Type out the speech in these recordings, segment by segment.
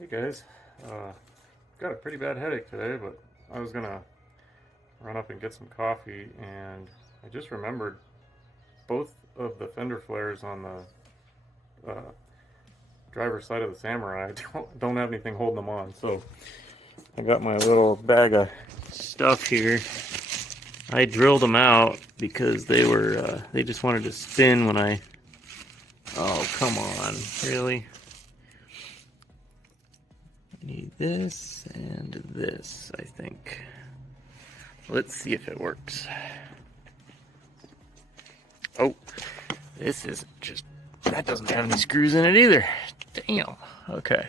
Hey guys, got a pretty bad headache today, but I was gonna run up and get some coffee, and I just remembered both of the fender flares on the driver's side of the Samurai don't have anything holding them on. So I got my little bag of stuff here. I drilled them out because they just wanted to spin when I. Oh, come on, really? I need this and this, I think. Let's see if it works. Oh, this isn't just, that doesn't have any screws in it either. Damn, okay.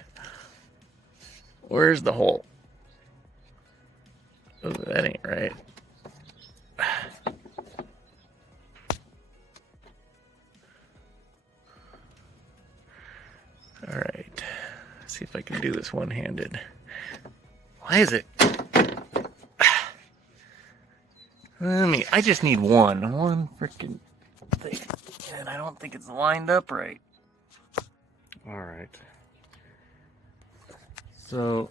Where's the hole? Oh, that ain't right. All right, let's see if I can do this one-handed. Why is it? I just need one freaking thing, and I don't think it's lined up right. All right. So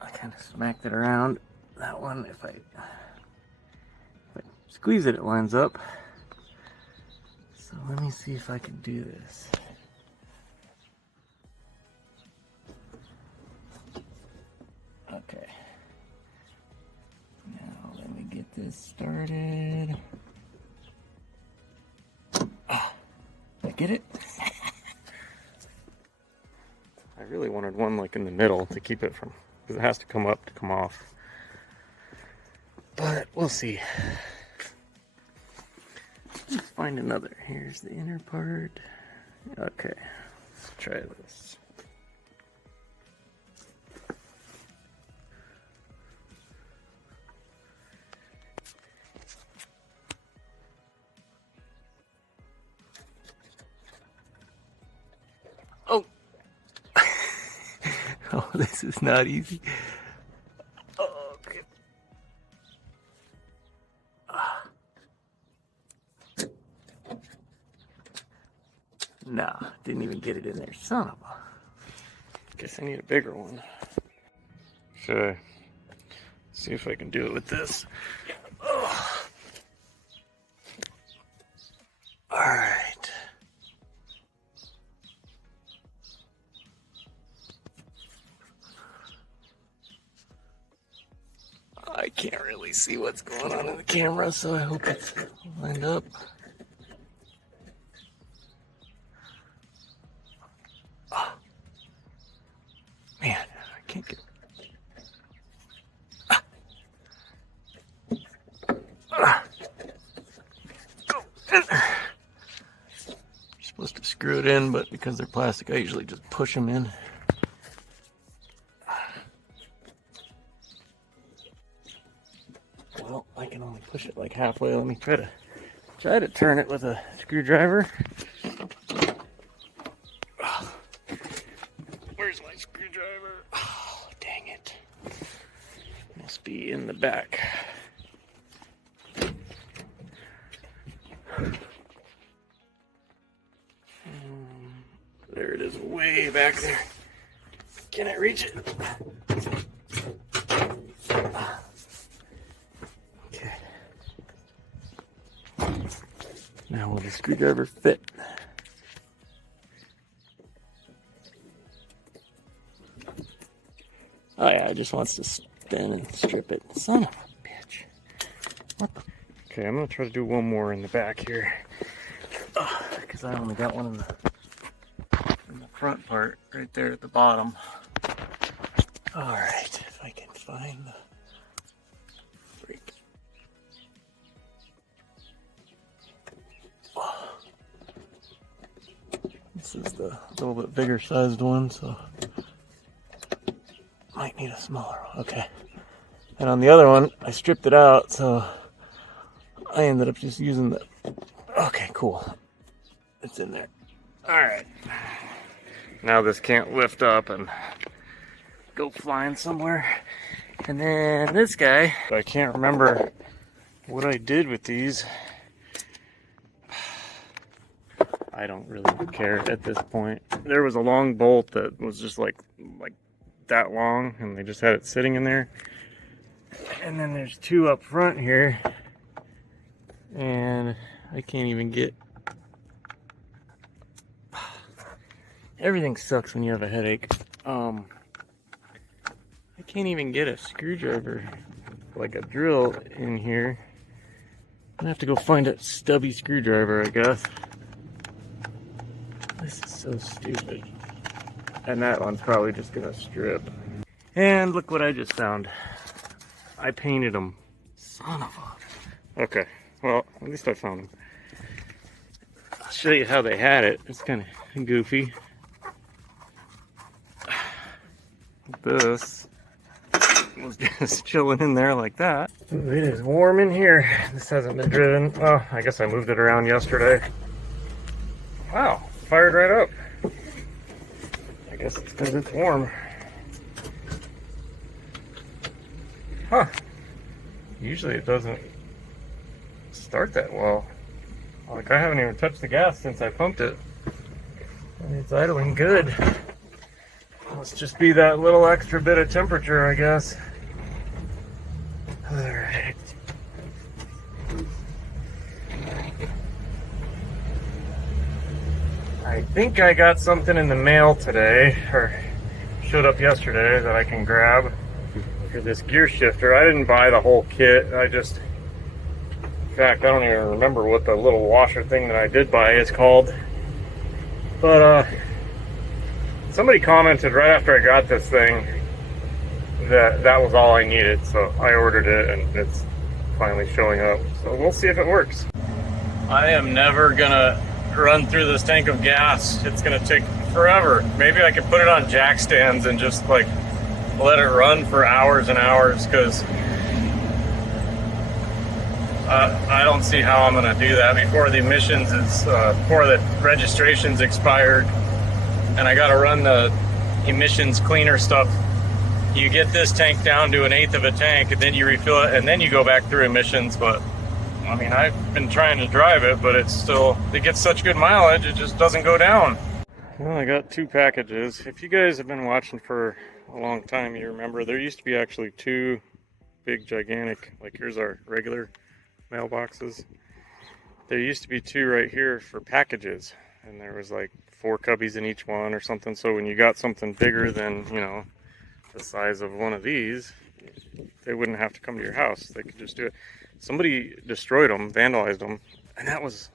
I kind of smacked it around. That one, if I squeeze it, it lines up. So let me see if I can do this. Okay. Now let me get this started. Ah, did I get it? I really wanted one like in the middle to keep it from, because it has to come up to come off. But we'll see. Let's find another. Here's the inner part. Okay, let's try this. Oh! Oh, this is not easy. Oh, okay. Nah, didn't even get it in there. Son of a. Guess I need a bigger one. Should I see if I can do it with this? Oh. Alright. I can't really see what's going on in the camera, so I hope it's lined up. Oh. Man, I can't get. Go. You're supposed to screw it in, but because they're plastic, I usually just push them in. Well, I can only push it like halfway. Let me try to turn it with a screwdriver. Where's my screwdriver? Oh, dang it. Must be in the back. There it is, way back there. Can I reach it? Okay. Now will the screwdriver fit? Oh yeah, it just wants to spin and strip it. Son of a bitch. What the? Okay, I'm gonna try to do one more in the back here. Because I only got one in the front part, right there at the bottom. Alright, if I can find the freak. Oh. This is the little bit bigger sized one, so might need a smaller one. Okay. And on the other one, I stripped it out, so I ended up just using the. Okay, cool. It's in there. Alright. Now this can't lift up and go flying somewhere. And then this guy, I can't remember what I did with these. I don't really care at this point. There was a long bolt that was just like that long, and they just had it sitting in there. And then there's two up front here, and I can't even get... Everything sucks when you have a headache. I can't even get a screwdriver, like a drill in here. I'm gonna have to go find a stubby screwdriver, I guess. This is so stupid. And that one's probably just gonna strip. And look what I just found. I painted them. Son of a... Okay, well, at least I found them. I'll show you how they had it. It's kind of goofy. This was just chilling in there like that. Ooh, it is warm in here. This hasn't been driven. Oh, I guess I moved it around yesterday. Wow, fired right up. I guess it's because it's warm. Huh. Usually it doesn't start that well. Like, I haven't even touched the gas since I pumped it. And it's idling good. Must just be that little extra bit of temperature, I guess. Alright. I think I got something in the mail today, or showed up yesterday, that I can grab for this gear shifter. I didn't buy the whole kit. In fact, I don't even remember what the little washer thing that I did buy is called. But, somebody commented right after I got this thing that was all I needed, so I ordered it and it's finally showing up. So we'll see if it works. I am never gonna run through this tank of gas. It's gonna take forever. Maybe I could put it on jack stands and just like let it run for hours and hours, because I don't see how I'm gonna do that before the emissions is before the registration's expired. And I gotta run the emissions cleaner stuff. You get this tank down to 1/8 of a tank, and then you refill it, and then you go back through emissions. But I mean, I've been trying to drive it, but it gets such good mileage, it just doesn't go down. Well, I got 2 packages. If you guys have been watching for a long time, you remember there used to be actually 2 big, gigantic, like here's our regular mailboxes. There used to be 2 right here for packages, and there was like 4 cubbies in each one or something. So when you got something bigger than, you know, the size of one of these, they wouldn't have to come to your house. They could just do it. Somebody destroyed them, vandalized them, and that was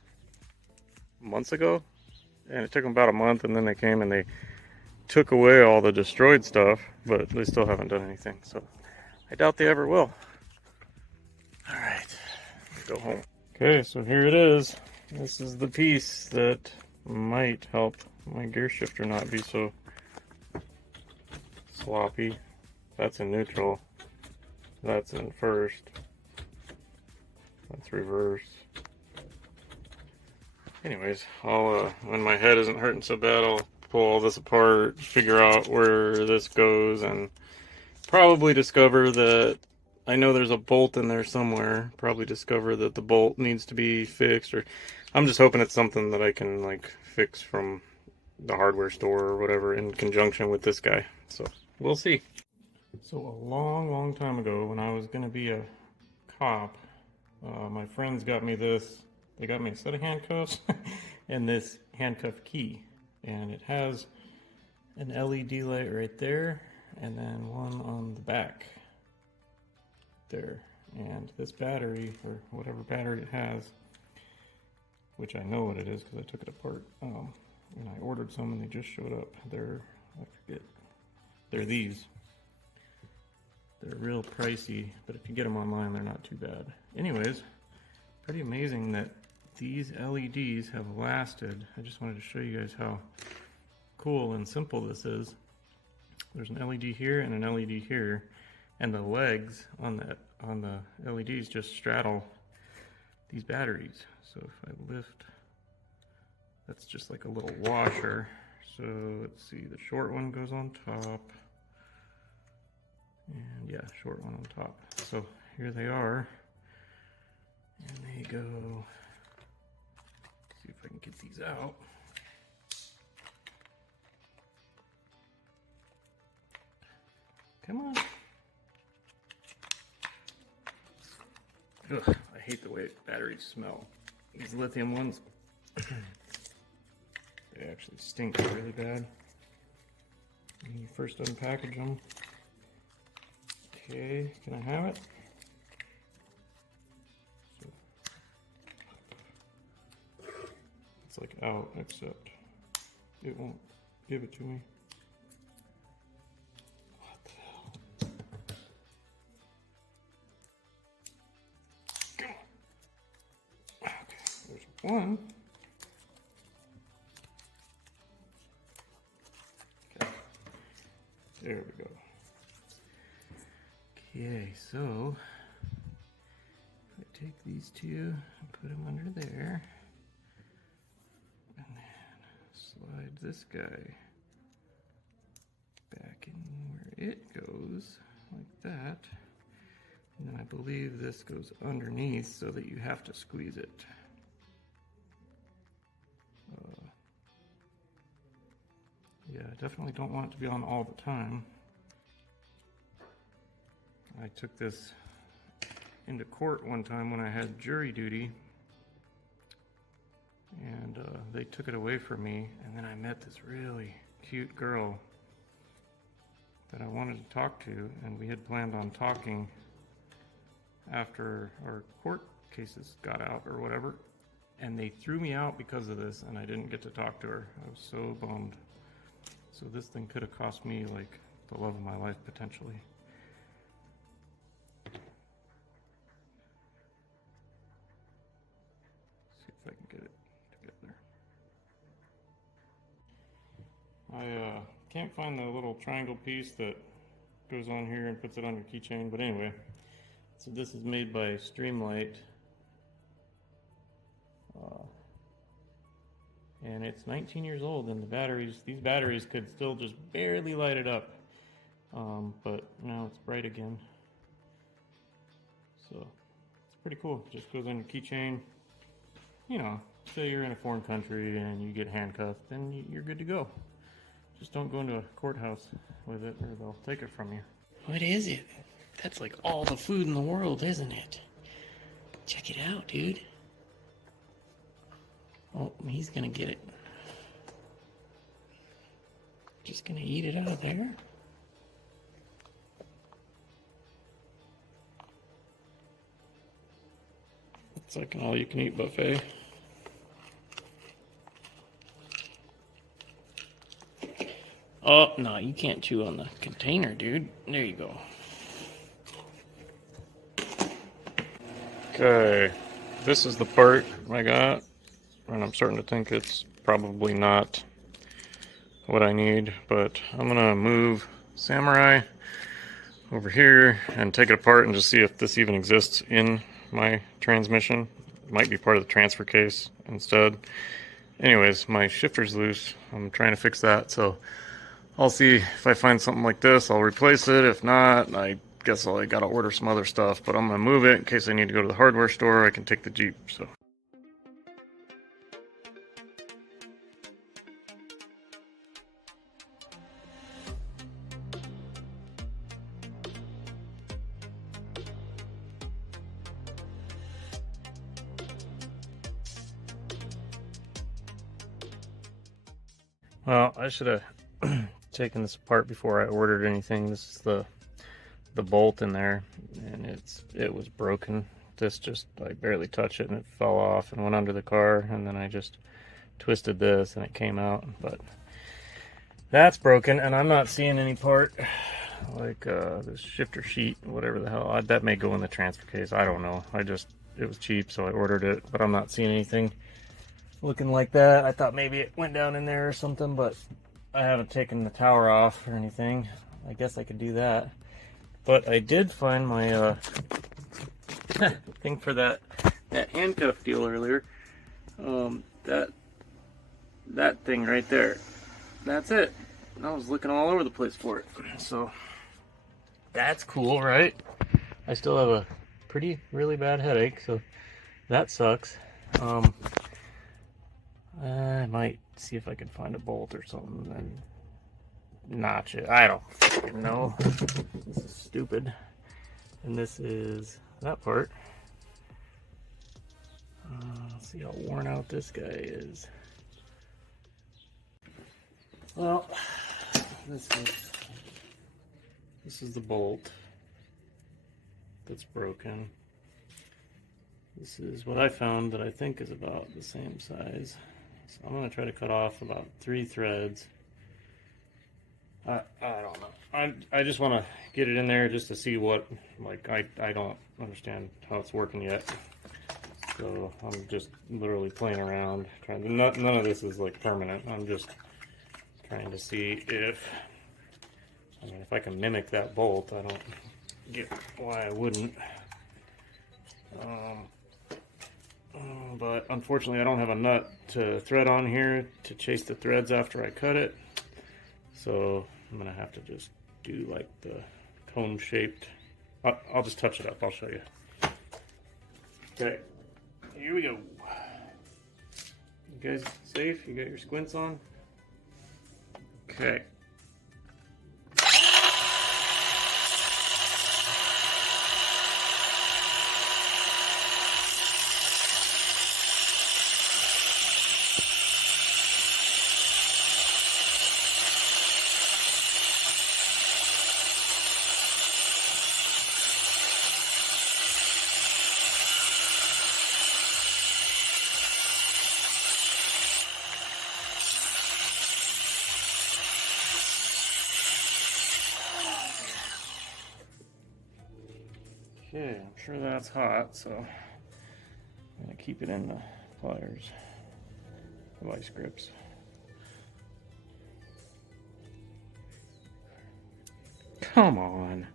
months ago. And it took them about a month, and then they came and they took away all the destroyed stuff, but they still haven't done anything. So I doubt they ever will. All right, let's go home. Okay, so here it is. This is the piece that might help my gear shifter not be so sloppy. That's in neutral. That's in first. That's reverse. Anyways, I'll when my head isn't hurting so bad, I'll pull all this apart, figure out where this goes, and probably discover that I know there's a bolt in there somewhere. Probably discover that the bolt needs to be fixed, or I'm just hoping it's something that I can like fix from the hardware store or whatever in conjunction with this guy. So we'll see. So a long time ago, when I was gonna be a cop, my friends got me this. They got me a set of handcuffs and this handcuff key, and it has an LED light right there, and then one on the back there. And this battery, or whatever battery it has, which I know what it is because I took it apart, and I ordered some and they just showed up. They're, I forget, they're these. They're real pricey, but if you get them online, they're not too bad. Anyways, pretty amazing that these LEDs have lasted. I just wanted to show you guys how cool and simple this is. There's an LED here and an LED here, and the legs on the LEDs just straddle these batteries. So if I lift, that's just like a little washer. So let's see, the short one goes on top, and yeah, short one on top. So here they are, and they go, See if I can get these out. Come on. Ugh, I hate the way batteries smell. These lithium ones, they actually stink really bad when you first unpackage them. Okay, can I have it? So, it's like out, except it won't give it to me. What the hell? Come on. Okay, there's one. Okay, there we go. Okay, so if I take these two and put them under there, and then slide this guy back in where it goes, like that, and then I believe this goes underneath so that you have to squeeze it. Yeah, I definitely don't want it to be on all the time. I took this into court one time when I had jury duty, and they took it away from me, and then I met this really cute girl that I wanted to talk to, and we had planned on talking after our court cases got out or whatever, and they threw me out because of this, and I didn't get to talk to her. I was so bummed. So this thing could have cost me like the love of my life potentially. See if I can get it together. I can't find the little triangle piece that goes on here and puts it on your keychain, but anyway. So this is made by Streamlight. And it's 19 years old, and these batteries could still just barely light it up. But now it's bright again. So it's pretty cool. Just goes on your keychain. You know, say you're in a foreign country and you get handcuffed, then you're good to go. Just don't go into a courthouse with it or they'll take it from you. What is it? That's like all the food in the world, isn't it? Check it out, dude. Oh, he's gonna get it. Just gonna eat it out of there. It's like an all-you-can-eat buffet. Oh, no, you can't chew on the container, dude. There you go. Okay, this is the part I got, and I'm starting to think it's probably not what I need, but I'm gonna move Samurai over here and take it apart and just see if this even exists in my transmission. It might be part of the transfer case instead. Anyways, my shifter's loose. I'm trying to fix that, so I'll see if I find something like this. I'll replace it. If not, I guess I gotta order some other stuff, but I'm gonna move it in case I need to go to the hardware store. I can take the Jeep, so. Well, I should have taken this apart before I ordered anything. This is the bolt in there, and it was broken. This just, I barely touched it and it fell off and went under the car, and then I just twisted this and it came out. But that's broken, and I'm not seeing any part like this shifter sheet, whatever the hell. That may go in the transfer case. I don't know. It was cheap, so I ordered it, but I'm not seeing anything looking like that. I thought maybe it went down in there or something, but I haven't taken the tower off or anything. I guess I could do that. But I did find my thing for that handcuff deal earlier. That thing right there. That's it. I was looking all over the place for it. So that's cool, right? I still have a really bad headache, so that sucks. I might see if I can find a bolt or something and notch it. I don't fucking know. This is stupid. And this is that part. Let's see how worn out this guy is. Well, this is the bolt that's broken. This is what I found that I think is about the same size. So I'm going to try to cut off about 3 threads. I don't know. I just want to get it in there just to see what, like, I don't understand how it's working yet. So I'm just literally playing around. None of this is like permanent. I'm just trying to see if I can mimic that bolt. I don't get why I wouldn't. But unfortunately I don't have a nut to thread on here to chase the threads after I cut it. So I'm gonna have to just do like the cone shaped. I'll just touch it up. I'll show you. Okay, here we go. You guys safe? You got your squints on? Okay. Okay, I'm sure that's hot, so I'm gonna keep it in the pliers, the vice grips. Come on.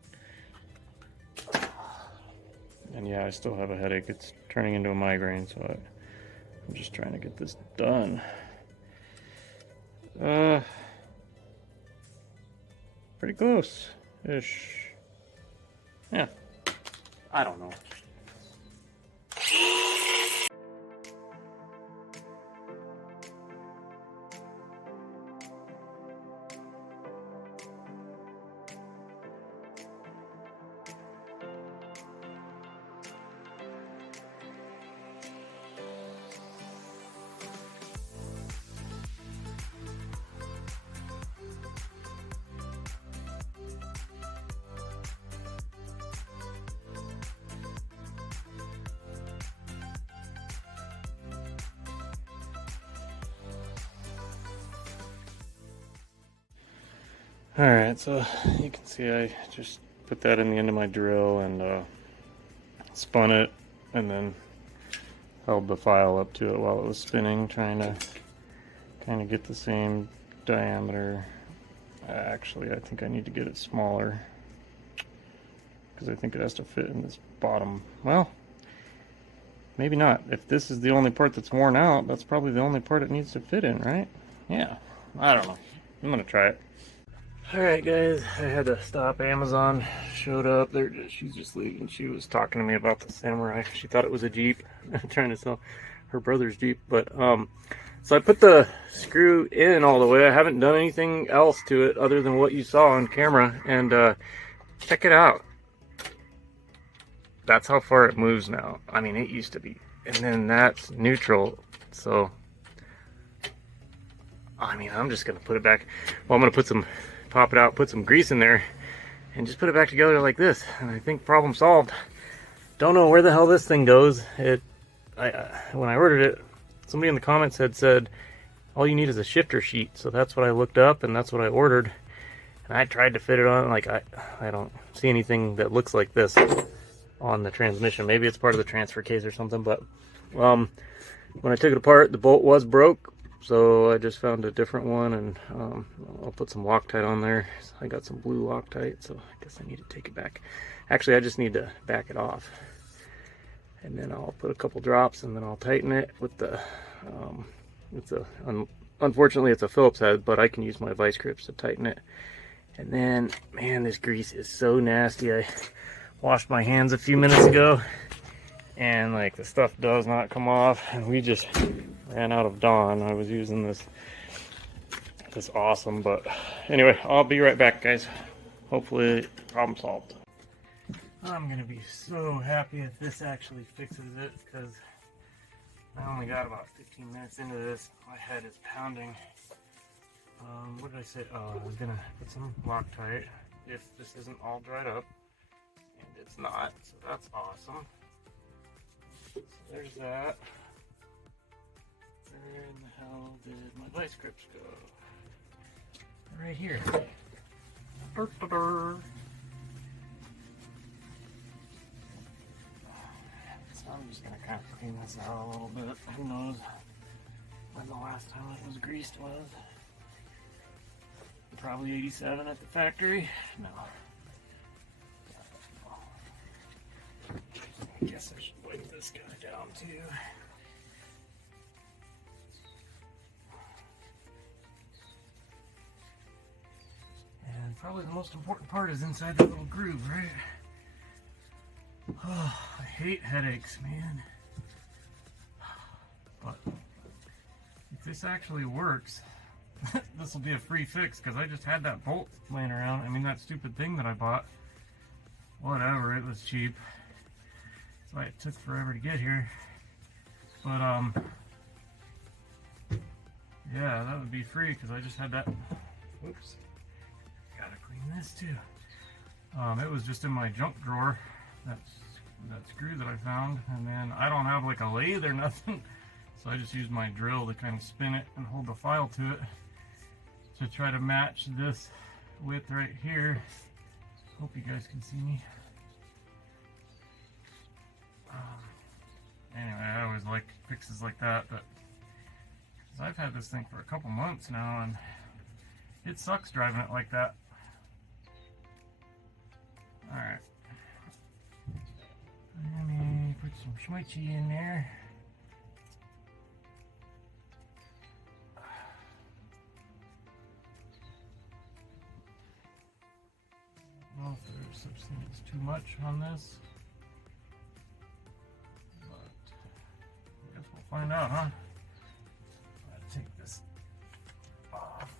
And yeah, I still have a headache. It's turning into a migraine, so I'm just trying to get this done. Pretty close-ish. Yeah. I don't know. Alright, so you can see I just put that in the end of my drill and spun it and then held the file up to it while it was spinning, trying to kind of get the same diameter. Actually, I think I need to get it smaller because I think it has to fit in this bottom. Well, maybe not. If this is the only part that's worn out, that's probably the only part it needs to fit in, right? Yeah, I don't know. I'm gonna try it. Alright guys, I had to stop. Amazon showed up. She's just leaving. She was talking to me about the Samurai. She thought it was a Jeep. Trying to sell her brother's Jeep. But so I put the screw in all the way. I haven't done anything else to it other than what you saw on camera. And check it out. That's how far it moves now. I mean, it used to be. And then that's neutral. So I mean, I'm just gonna put it back. Well, I'm gonna pop it out, put some grease in there, and just put it back together like this. And I think problem solved. Don't know where the hell this thing goes. When I ordered it, somebody in the comments had said all you need is a shifter sheet. So that's what I looked up, and that's what I ordered. And I tried to fit it on. Like I don't see anything that looks like this on the transmission. Maybe it's part of the transfer case or something. But when I took it apart, the bolt was broke. So I just found a different one, and I'll put some Loctite on there. I got some blue Loctite, so I guess I need to take it back. Actually, I just need to back it off. And then I'll put a couple drops, and then I'll tighten it with the, unfortunately it's a Phillips head, but I can use my vice grips to tighten it. And then, man, this grease is so nasty. I washed my hands a few minutes ago, and like the stuff does not come off, and we just ran out of Dawn. I was using this awesome, but anyway, I'll be right back, guys. Hopefully, problem solved. I'm gonna be so happy if this actually fixes it, because I only got about 15 minutes into this. My head is pounding. What did I say? Oh, I was gonna put some Loctite if this isn't all dried up, and it's not, so that's awesome. So there's that. Where in the hell did my vice grips go? Right here. So I'm just gonna kind of clean this out a little bit. Who knows when the last time it was greased was? Probably 87 at the factory. No. I guess I should wipe this guy down too. And probably the most important part is inside that little groove, right? Oh, I hate headaches, man. But if this actually works, this will be a free fix, because I just had that bolt laying around. I mean, that stupid thing that I bought. Whatever, it was cheap. That's why it took forever to get here. But, yeah, that would be free, because I just had that. Whoops. Gotta clean this, too. It was just in my junk drawer, that screw that I found. And then I don't have, like, a lathe or nothing. So I just used my drill to kind of spin it and hold the file to it, to try to match this width right here. Hope you guys can see me. Anyway, I always like fixes like that, but I've had this thing for a couple months now, and it sucks driving it like that. Alright. Let me put some schmitchy in there. I don't know if there's such thing as too much on this, but I guess we'll find out, huh? I'm gonna take this off.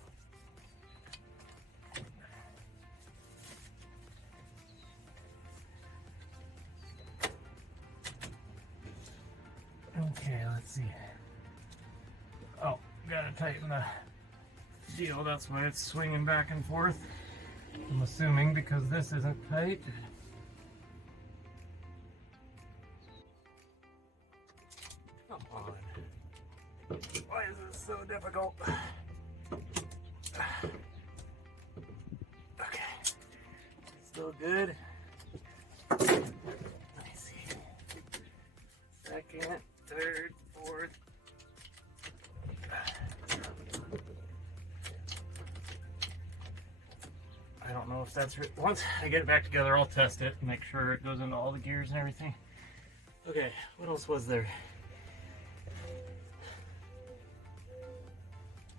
Okay, let's see. Oh, gotta tighten the deal. That's why it's swinging back and forth. I'm assuming, because this isn't tight. Come on. Why is this so difficult? Okay. Still good. Let me see. Second, third, fourth. I don't know if that's right. Once I get it back together, I'll test it and make sure it goes into all the gears and everything. Okay, what else was there?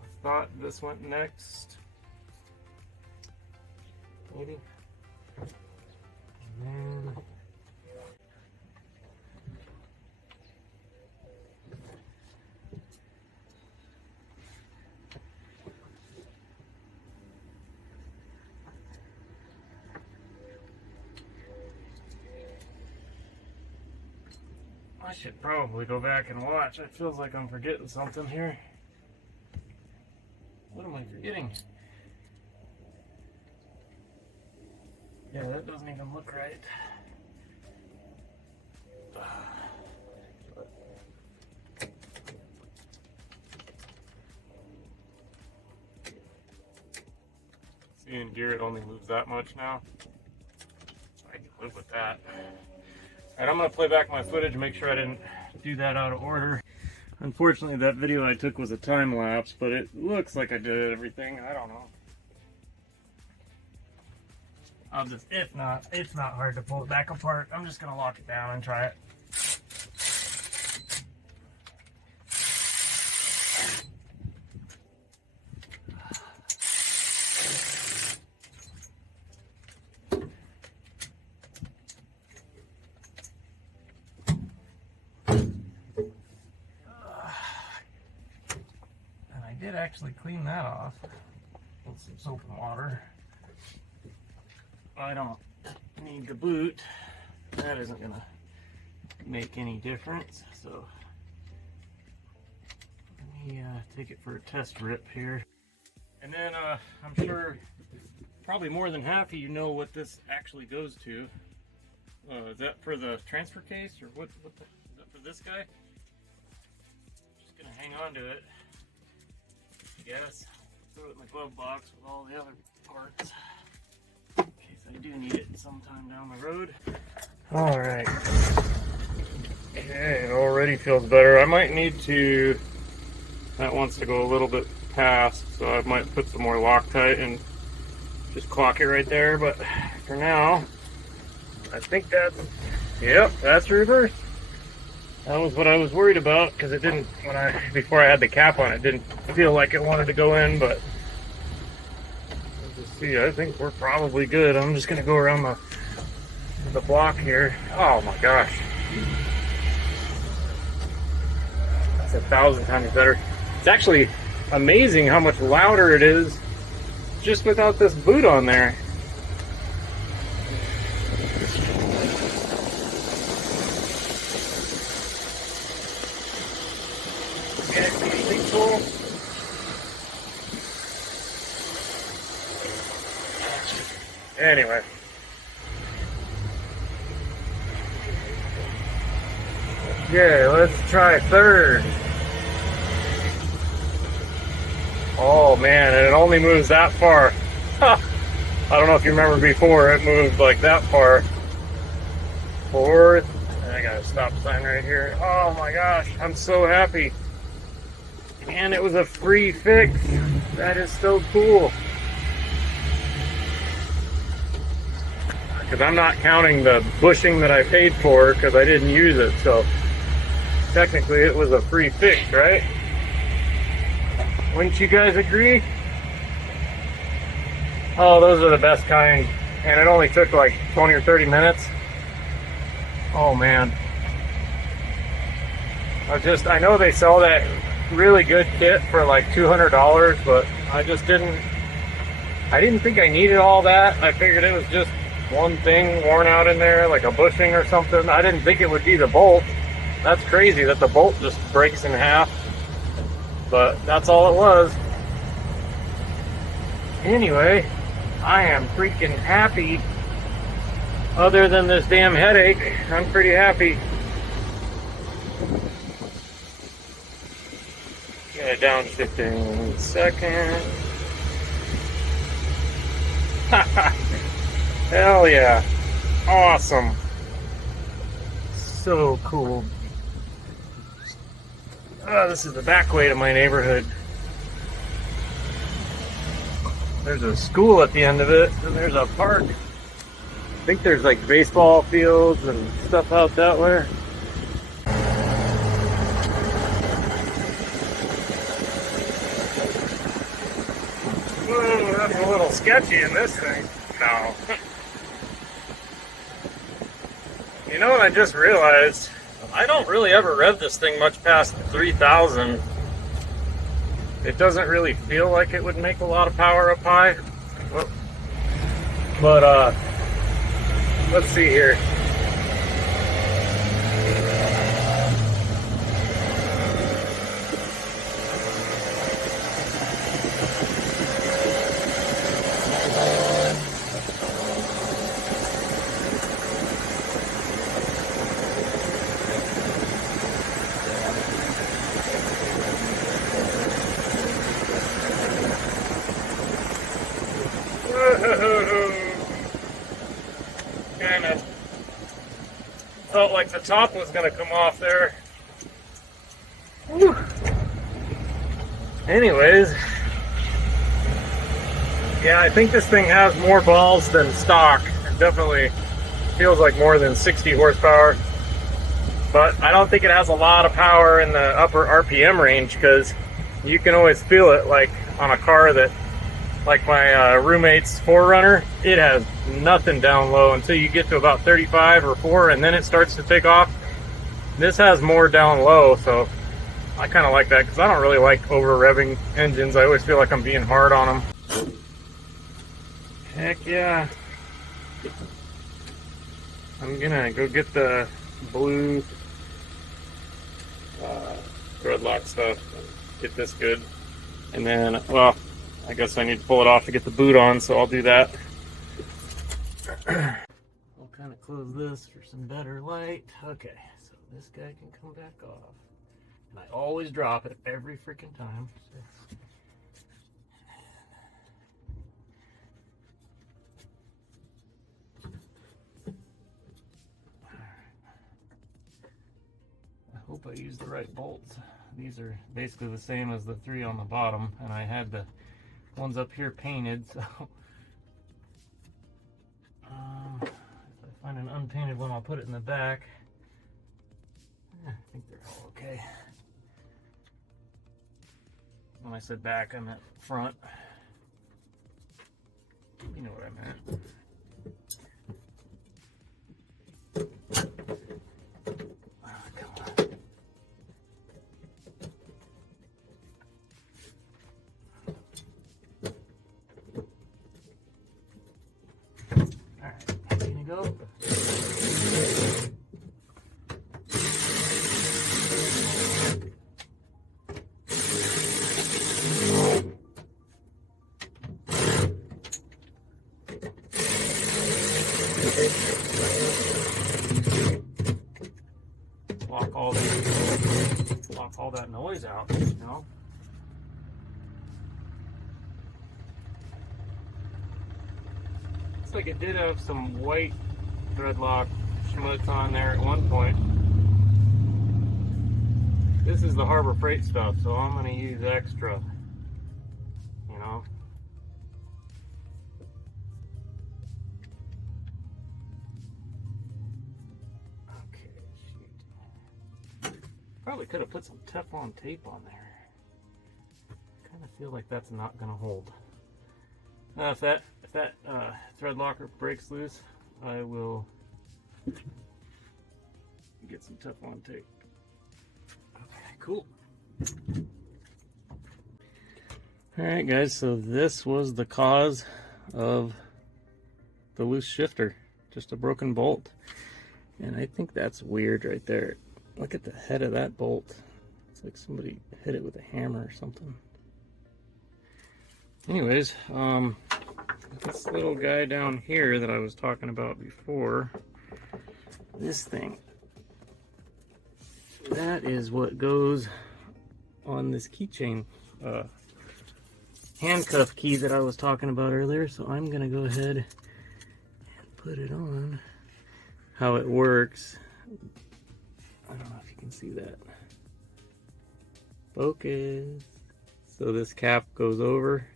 I thought this went next. Maybe. And then I should probably go back and watch. It feels like I'm forgetting something here. What am I forgetting? Yeah, that doesn't even look right. See, in gear it only moves that much now. I can live with that. Alright, I'm going to play back my footage and make sure I didn't do that out of order. Unfortunately, that video I took was a time lapse, but it looks like I did everything. I don't know. I'll just, if not, it's not hard to pull it back apart. I'm just going to lock it down and try it. actually clean that off with some soap and water. I don't need the boot. That isn't gonna make any difference. So let me take it for a test rip here. And then I'm sure probably more than half of you know what this actually goes to. Is that for the transfer case, or what is that for this guy? Just gonna hang on to it. Yes, throw it in the glove box with all the other parts in case I do need it sometime down the road. All right. Okay, it already feels better. I might need to. That wants to go a little bit past, so I might put some more Loctite and just clock it right there. But for now, I think that's. Yep, that's reverse. That was what I was worried about, because it didn't, before I had the cap on, it didn't feel like it wanted to go in, but let's see, I think we're probably good. I'm just going to go around the block here. Oh my gosh. That's 1,000 times better. It's actually amazing how much louder it is just without this boot on there. Anyway. Okay, let's try third. Oh man, and it only moves that far. I don't know if you remember before, it moved like that far. Fourth. I got a stop sign right here. Oh my gosh, I'm so happy. And it was a free fix. That is so cool. Because I'm not counting the bushing that I paid for because I didn't use it, so technically it was a free fix, right? Wouldn't you guys agree? Oh, those are the best kind, and it only took like 20 or 30 minutes. Oh man. I know they sell that really good kit for like $200, but I didn't think I needed all that. I figured it was just one thing worn out in there, like a bushing or something. I didn't think it would be the bolt. That's crazy that the bolt just breaks in half, but that's all it was. Anyway, I am freaking happy. Other than this damn headache, I'm pretty happy. Get downshift in a second. Hell yeah. Awesome. So cool. This is the back way to my neighborhood. There's a school at the end of it, and there's a park. I think there's like baseball fields and stuff out that way. Whoa, that's a little sketchy in this thing. No. You know what I just realized? I don't really ever rev this thing much past 3,000. It doesn't really feel like it would make a lot of power up high. But, let's see here. Kind of felt like the top was going to come off there. Whew. Anyways, yeah, I think this thing has more balls than stock. It definitely feels like more than 60 horsepower. But I don't think it has a lot of power in the upper RPM range, because you can always feel it, like on a car that, like my roommate's 4Runner, it has nothing down low until you get to about 35 or 4, and then it starts to take off. This has more down low, so I kind of like that because I don't really like over revving engines. I always feel like I'm being hard on them. Heck yeah. I'm gonna go get the blue thread lock stuff and get this good. And then, well, I guess I need to pull it off to get the boot on, so I'll do that. I'll kind of close this for some better light. Okay, so this guy can come back off. And I always drop it every freaking time. So. I hope I use the right bolts. These are basically the same as the 3 on the bottom, and I had the ones up here painted, so if I find an unpainted one, I'll put it in the back. I think they're all okay. When I said back, I meant front. You know what I meant. Go. Block all that noise out, you know. Looks like it did have some white threadlock schmutz on there at one point. This is the Harbor Freight stuff, so I'm going to use extra, you know. Okay, shoot. Probably could have put some Teflon tape on there. Kind of feel like that's not going to hold. Now, if that thread locker breaks loose, I will get some Teflon tape. Okay, cool. Alright guys, so this was the cause of the loose shifter. Just a broken bolt. And I think that's weird right there. Look at the head of that bolt. It's like somebody hit it with a hammer or something. Anyways, this little guy down here that I was talking about before, this thing, that is what goes on this keychain handcuff key that I was talking about earlier. So I'm gonna go ahead and put it on. How it works, I don't know if you can see that. Focus. So this cap goes over.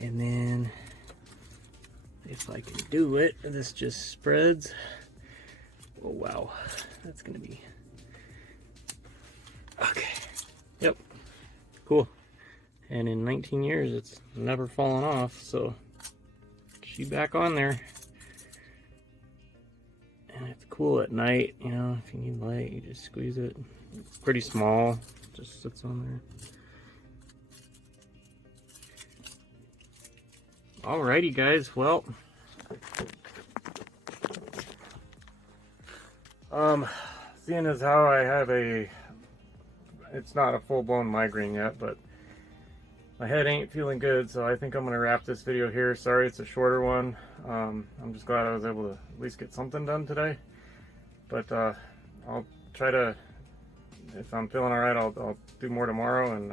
And then, if I can do it, this just spreads. Oh wow, that's gonna be, okay, yep, cool. And in 19 years, it's never fallen off, so she's back on there. And it's cool at night, you know, if you need light, you just squeeze it. It's pretty small, just sits on there. Alrighty guys, well, seeing as how I have it's not a full-blown migraine yet, but my head ain't feeling good, so I think I'm gonna wrap this video here. Sorry it's a shorter one. I'm just glad I was able to at least get something done today, but I'll try to, if I'm feeling alright, I'll do more tomorrow, and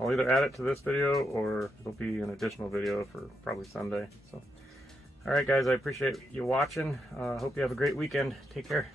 I'll either add it to this video or it'll be an additional video for probably Sunday. So, alright guys, I appreciate you watching. Hope you have a great weekend. Take care.